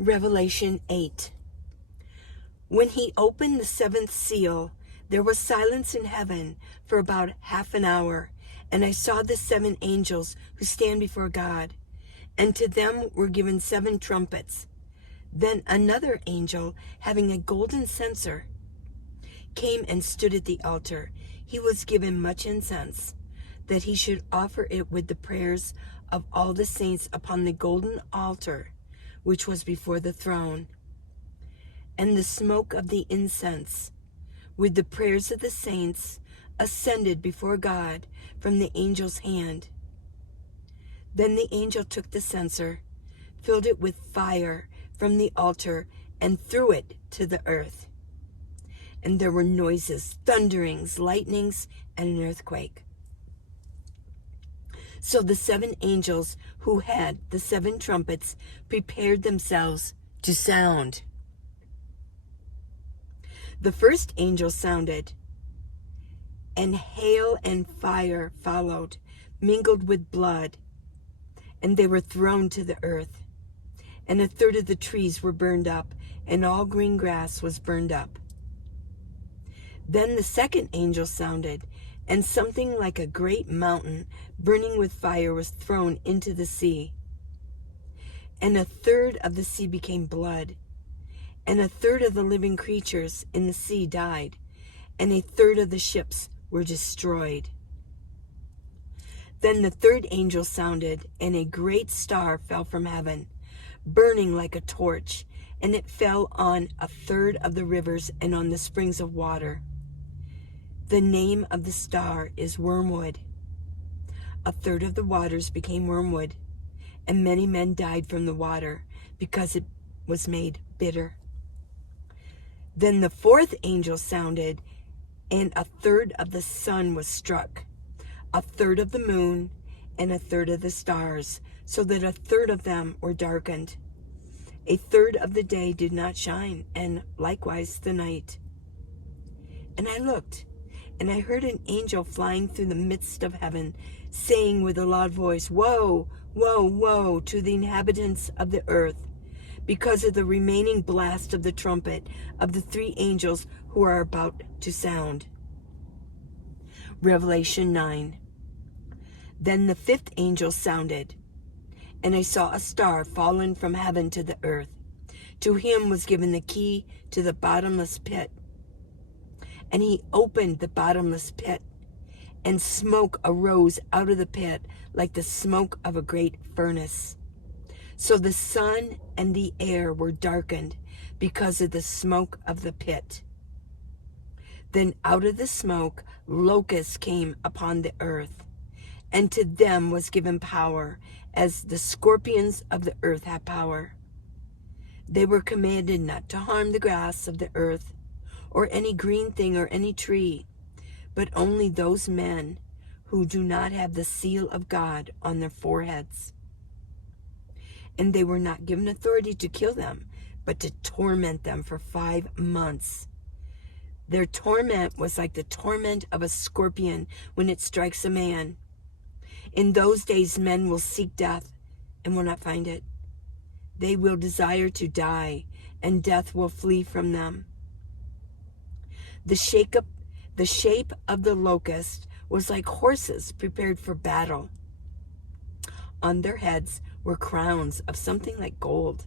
Revelation 8. When he opened the seventh seal, there was silence in heaven for about half an hour, and I saw the 7 angels who stand before God, and to them were given 7 trumpets. Then another angel, having a golden censer, came and stood at the altar. He was given much incense, that he should offer it with the prayers of all the saints upon the golden altar which was before the throne. And the smoke of the incense, with the prayers of the saints, ascended before God from the angel's hand. Then the angel took the censer, filled it with fire from the altar, and threw it to the earth. And there were noises, thunderings, lightnings, and an earthquake. So the 7 angels who had the 7 trumpets prepared themselves to sound. The first angel sounded, and hail and fire followed, mingled with blood, and they were thrown to the earth. And 1/3 of the trees were burned up, and all green grass was burned up. Then the second angel sounded, and something like a great mountain burning with fire was thrown into the sea. And 1/3 of the sea became blood, and 1/3 of the living creatures in the sea died, and 1/3 of the ships were destroyed. Then the third angel sounded, and a great star fell from heaven, burning like a torch, and it fell on 1/3 of the rivers and on the springs of water. The name of the star is Wormwood. 1/3 of the waters became wormwood, and many men died from the water, because it was made bitter. Then the fourth angel sounded, and 1/3 of the sun was struck, 1/3 of the moon, and 1/3 of the stars, so that 1/3 of them were darkened. 1/3 of the day did not shine, and likewise the night. And I looked, and I heard an angel flying through the midst of heaven, saying with a loud voice, "Woe, woe, woe to the inhabitants of the earth, because of the remaining blast of the trumpet of the 3 angels who are about to sound." Revelation 9. Then the 5th angel sounded, and I saw a star fallen from heaven to the earth. To him was given the key to the bottomless pit. And he opened the bottomless pit, and smoke arose out of the pit like the smoke of a great furnace. So the sun and the air were darkened because of the smoke of the pit. Then out of the smoke locusts came upon the earth, and to them was given power, as the scorpions of the earth have power. They were commanded not to harm the grass of the earth, or any green thing or any tree, but only those men who do not have the seal of God on their foreheads. And they were not given authority to kill them, but to torment them for 5 months. Their torment was like the torment of a scorpion when it strikes a man. In those days men will seek death and will not find it. They will desire to die, and death will flee from them. The shape of the locust was like horses prepared for battle. On their heads were crowns of something like gold,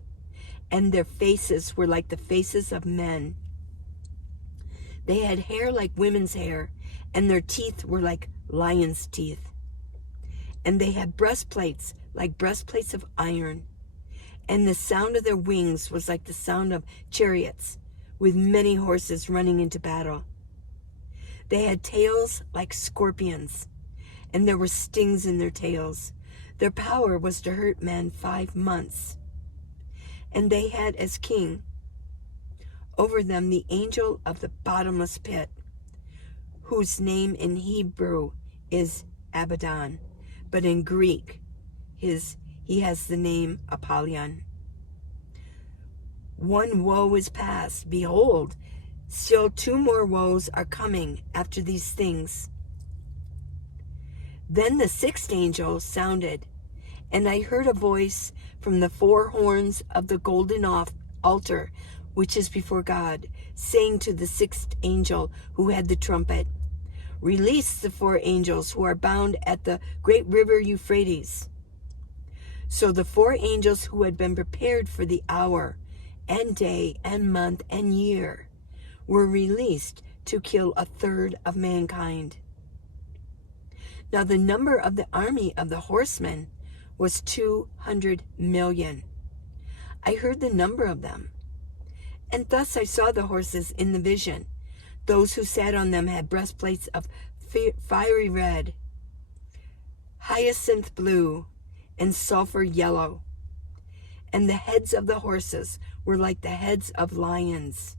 and their faces were like the faces of men. They had hair like women's hair, and their teeth were like lions' teeth. And they had breastplates like breastplates of iron, and the sound of their wings was like the sound of chariots, with many horses running into battle. They had tails like scorpions, and there were stings in their tails. Their power was to hurt men 5 months. And they had as king over them the angel of the bottomless pit, whose name in Hebrew is Abaddon, but in Greek he has the name Apollyon. One woe is past. Behold, still 2 more woes are coming after these things. Then the 6th angel sounded, And I heard a voice from the four horns of the golden altar, which is before God, saying to the sixth angel who had the trumpet, "Release the four angels who are bound at the great river Euphrates." So the four angels who had been prepared for the hour and day and month and year were released to kill a third of mankind. Now the number of the army of the horsemen was 200 million. I heard the number of them. And thus I saw the horses in the vision. Those who sat on them had breastplates of fiery red, hyacinth blue, and sulfur yellow. And the heads of the horses were like the heads of lions.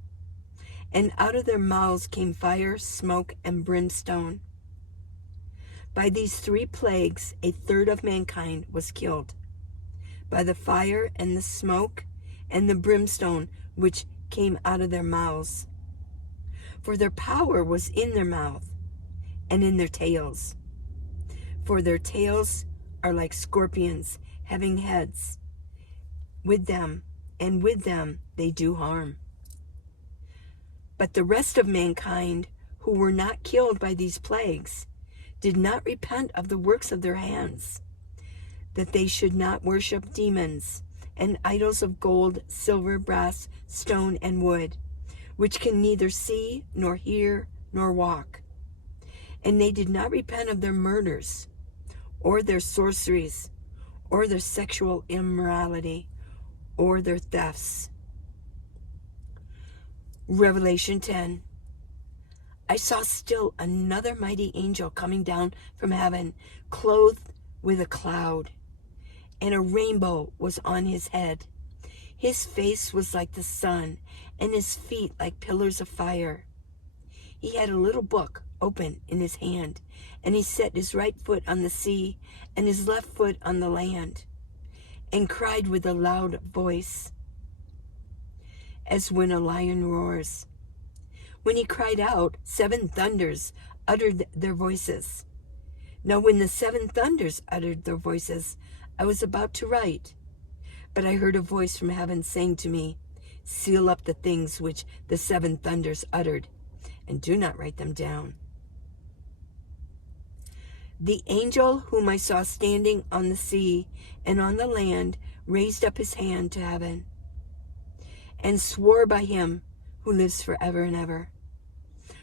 And out of their mouths came fire, smoke, and brimstone. By these three plagues, a third of mankind was killed, by the fire and the smoke and the brimstone which came out of their mouths. For their power was in their mouth and in their tails. For their tails are like scorpions having heads with them, and with them they do harm. But the rest of mankind who were not killed by these plagues did not repent of the works of their hands, that they should not worship demons and idols of gold, silver, brass, stone, and wood, which can neither see, nor hear, nor walk. And they did not repent of their murders, or their sorceries, or their sexual immorality, or their thefts. Revelation 10. I saw still another mighty angel coming down from heaven, clothed with a cloud, and a rainbow was on his head. His face was like the sun, and his feet like pillars of fire. He had a little book open in his hand, and he set his right foot on the sea, and his left foot on the land, and cried with a loud voice, as when a lion roars. When he cried out, 7 thunders uttered their voices. Now when the 7 thunders uttered their voices, I was about to write, but I heard a voice from heaven saying to me, "Seal up the things which the 7 thunders uttered, and do not write them down." The angel whom I saw standing on the sea and on the land raised up his hand to heaven and swore by him who lives forever and ever,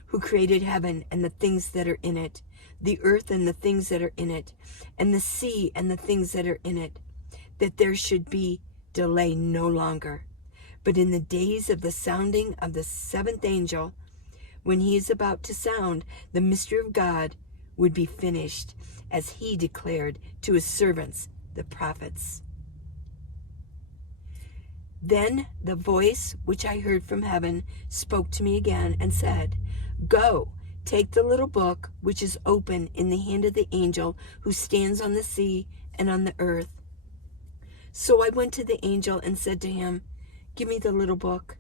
who created heaven and the things that are in it, the earth and the things that are in it, and the sea and the things that are in it, that there should be delay no longer. But in the days of the sounding of the 7th angel, when he is about to sound, the mystery of God would be finished, as he declared to his servants, the prophets. Then the voice which I heard from heaven spoke to me again and said, "Go, take the little book which is open in the hand of the angel who stands on the sea and on the earth." So I went to the angel and said to him, "Give me the little book."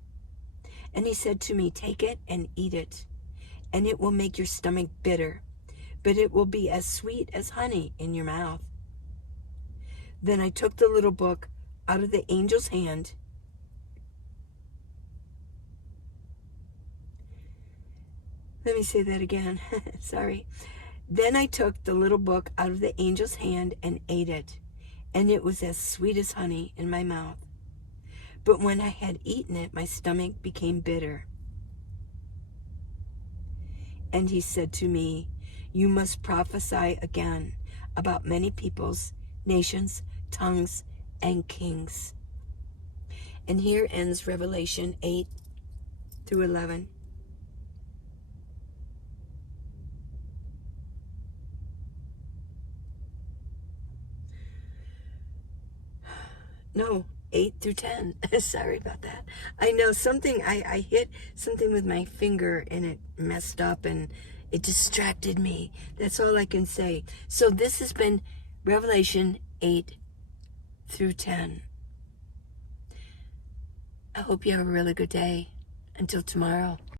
And he said to me, "Take it and eat it, and it will make your stomach bitter, but it will be as sweet as honey in your mouth." Then I took the little book out of the angel's hand. Let me say that again. Sorry. Then I took the little book out of the angel's hand and ate it, and it was as sweet as honey in my mouth. But when I had eaten it, my stomach became bitter. And he said to me, "You must prophesy again about many peoples, nations, tongues, and kings." And here ends Revelation 8 through 11. No, 8 through 10. Sorry about that. I know something, I hit something with my finger and it messed up and it distracted me. That's all I can say. So this has been Revelation 8 through 10. I hope you have a really good day. Until tomorrow.